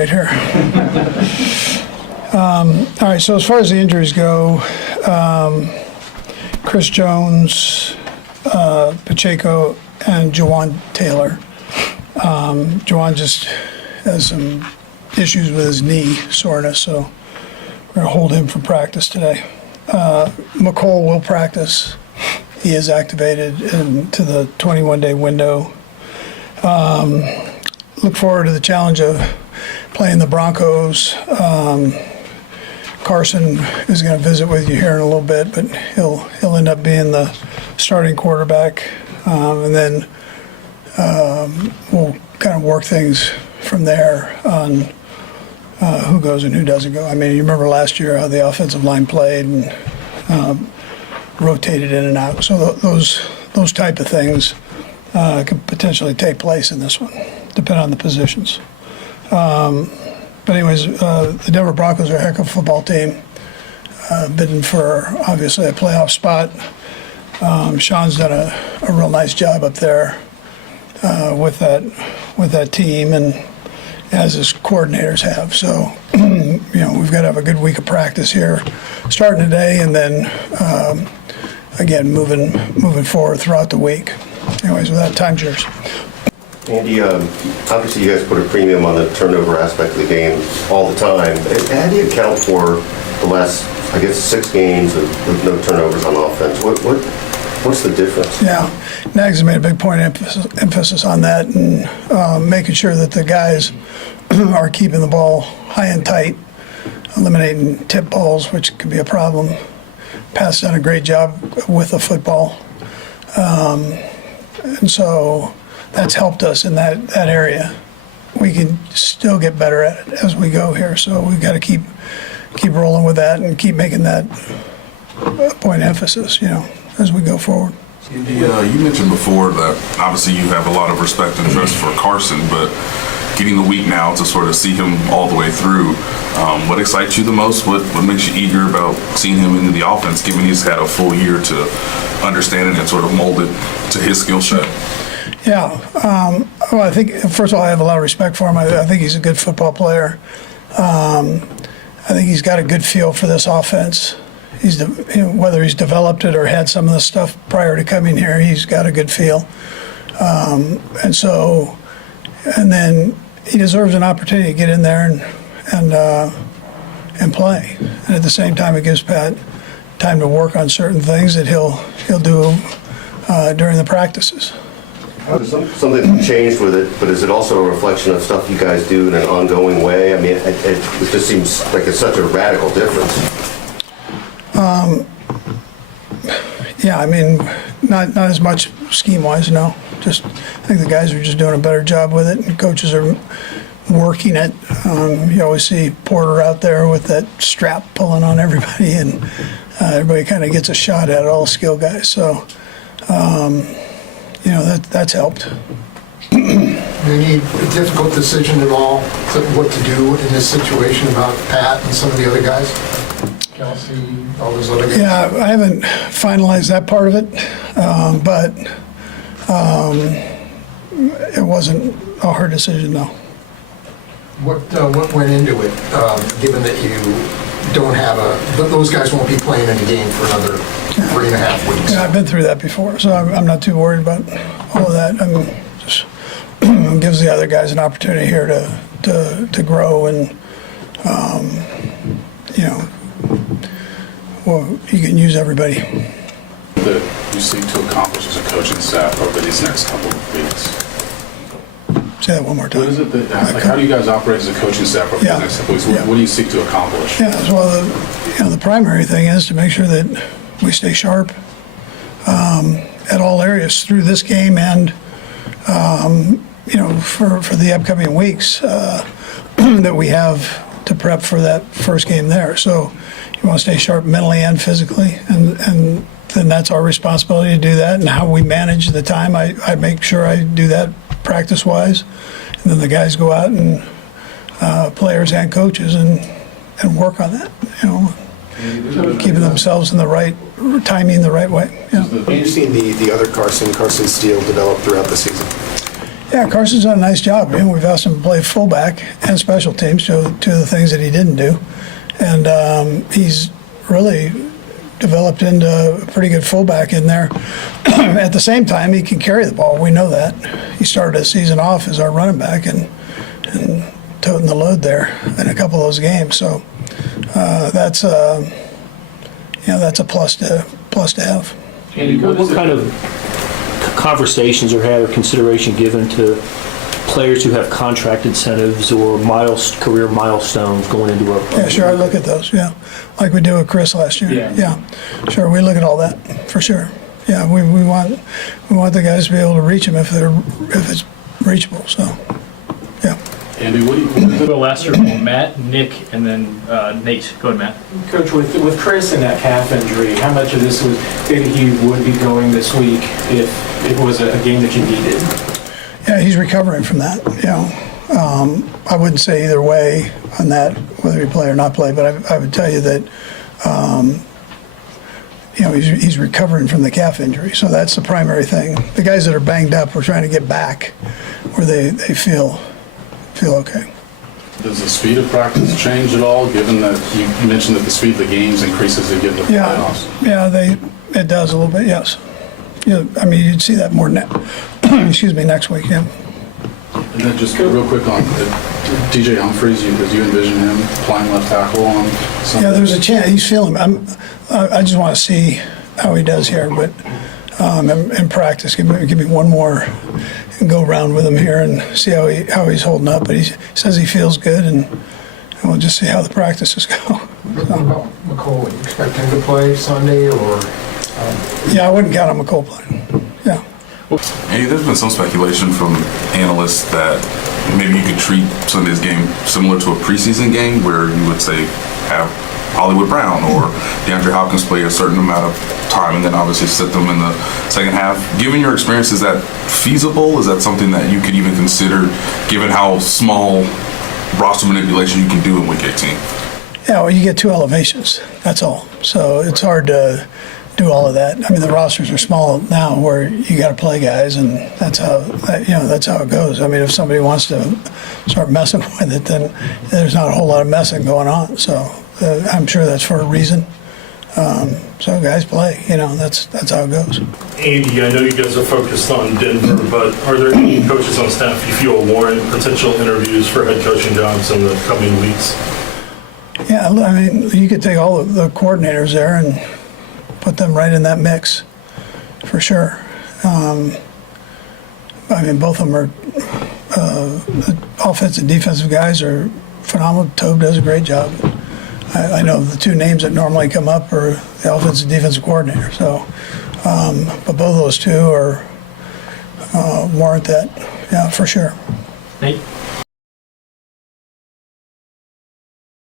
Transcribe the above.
right here. All right, so as far as the injuries go, Chris Jones, Pacheco, and Jawan Taylor. Jawan just has some issues with his knee soreness, so we're going to hold him from practice today. McCole will practice. He is activated into the 21-day window. Look forward to the challenge of playing the Broncos. Carson is going to visit with you here in a little bit, but he'll end up being the starting quarterback, and then we'll kind of work things from there on who goes and who doesn't go. I mean, you remember last year how the offensive line played and rotated in and out. So those type of things could potentially take place in this one, depending on the positions. But anyways, the Denver Broncos are a heck of a football team, bidding for obviously a playoff spot. Sean's done a real nice job up there with that team, and as his coordinators have. So, we've got to have a good week of practice here, starting today, and then again moving forward throughout the week. Anyways, with that, time's yours. Andy, obviously you guys put a premium on the turnover aspect of the game all the time. How do you account for the last, I guess, 6 games with no turnovers on offense? What's the difference? Yeah, Nags has made a big point of emphasis on that, and making sure that the guys are keeping the ball high and tight, eliminating tip balls, which could be a problem. Pat's done a great job with the football. And so that's helped us in that area. We can still get better at it as we go here. So we've got to keep rolling with that and keep making that a point of emphasis, as we go forward. Andy, you mentioned before that obviously you have a lot of respect and trust for Carson, but getting the week now to sort of see him all the way through, what excites you the most? What makes you eager about seeing him into the offense, given he's had a full year to understand it and sort of mold it to his skill set? Yeah, well, I think, first of all, I have a lot of respect for him. I think he's a good football player. I think he's got a good feel for this offense. Whether he's developed it or had some of the stuff prior to coming here, he's got a good feel. And then he deserves an opportunity to get in there and play. And at the same time, it gives Pat time to work on certain things that he'll do during the practices. Something changed with it, but is it also a reflection of stuff you guys do in an ongoing way? I mean, it just seems like it's such a radical difference. Yeah, I mean, not as much scheme-wise, no. Just, I think the guys are just doing a better job with it, and coaches are working it. You always see Porter out there with that strap pulling on everybody, and everybody kind of gets a shot at it, all skill guys. So, that's helped. You need a difficult decision at all, what to do in this situation about Pat and some of the other guys? Kelce, all those other guys? Yeah, I haven't finalized that part of it, but it wasn't a hard decision, no. What went into it, given that you don't have those guys won't be playing in the game for another 3.5 weeks? Yeah, I've been through that before, so I'm not too worried about all of that. I mean, just gives the other guys an opportunity here to grow, and you can use everybody. That you seek to accomplish as a coaching staff over these next couple of weeks? Say that one more time. What is it that, how do you guys operate as a coaching staff over Yeah. these next couple of weeks? Yeah. What do you seek to accomplish? Yeah, well, the primary thing is to make sure that we stay sharp at all areas through this game and, for the upcoming weeks that we have to prep for that first game there. So you want to stay sharp mentally and physically, and then that's our responsibility to do that. And how we manage the time, I make sure I do that practice-wise, and then the guys go out and players and coaches and work on that, keeping themselves in the right timing the right way. Yeah. Have you seen the other Carson Steele develop throughout the season? Yeah, Carson's done a nice job. We've asked him to play fullback and special teams, so two of the things that he didn't do. And he's really developed into a pretty good fullback in there. At the same time, he can carry the ball. We know that. He started his season off as our running back and toting the load there in a couple of those games. So that's that's a plus to have. Andy, what kind of conversations or have consideration given to players who have contract incentives or career milestones going into a... Yeah, sure, I look at those, yeah. Like we did with Chris last year. Yeah. Sure, we look at all that, for sure. Yeah, we want the guys to be able to reach them if it's reachable, so, yeah. Andy, what do you, Well, last year, Matt, Nick, and then Nate. Go ahead, Matt. Coach, with Chris and that calf injury, how much of this was that he would be going this week if it was a game that you needed? Yeah, he's recovering from that, I wouldn't say either way on that, whether he play or not play, but I would tell you that, he's recovering from the calf injury, so that's the primary thing. The guys that are banged up, we're trying to get back where they feel okay. does the speed of practice change at all, given that you mentioned that the speed of the games increases as you get into the playoffs? Yeah, it does a little bit, yes. Yeah, I mean, you'd see that more next week, yeah. And then just real quick on DJ Humphries, do you envision him playing left tackle on Sunday? Yeah, there's a chance. He's feeling. I just want to see how he does here, but in practice, give me one more go around with him here and see how he's holding up. But he says he feels good, and we'll just see how the practices go. What about McCole? Would you expect him to play Sunday or? Yeah, I wouldn't count on McCole playing. Yeah. Hey, there's been some speculation from analysts that maybe you could treat Sunday's game similar to a preseason game where you would say have Hollywood Brown or DeAndre Hopkins play a certain amount of time and then obviously sit them in the second half. Given your experience, is that feasible? Is that something that you could even consider given how small roster manipulation you can do in Week 18? Yeah, well, you get two elevations. That's all. So it's hard to do all of that. I mean, the rosters are small now, where you got to play guys, and that's how it goes. I mean, if somebody wants to start messing with it, then there's not a whole lot of messing going on. So I'm sure that's for a reason. So guys play. That's how it goes. Andy, I know you guys are focused on Denver, but are there any coaches on staff you feel warrant potential interviews for head coaching jobs in the coming weeks? Yeah, I mean, you could take all of the coordinators there and put them right in that mix, for sure. I mean, both of them are the offensive and defensive guys are phenomenal. Tobe does a great job. I know the two names that normally come up are the offensive and defensive coordinator. So, but both of those two are warrant that, yeah, for sure. Nate?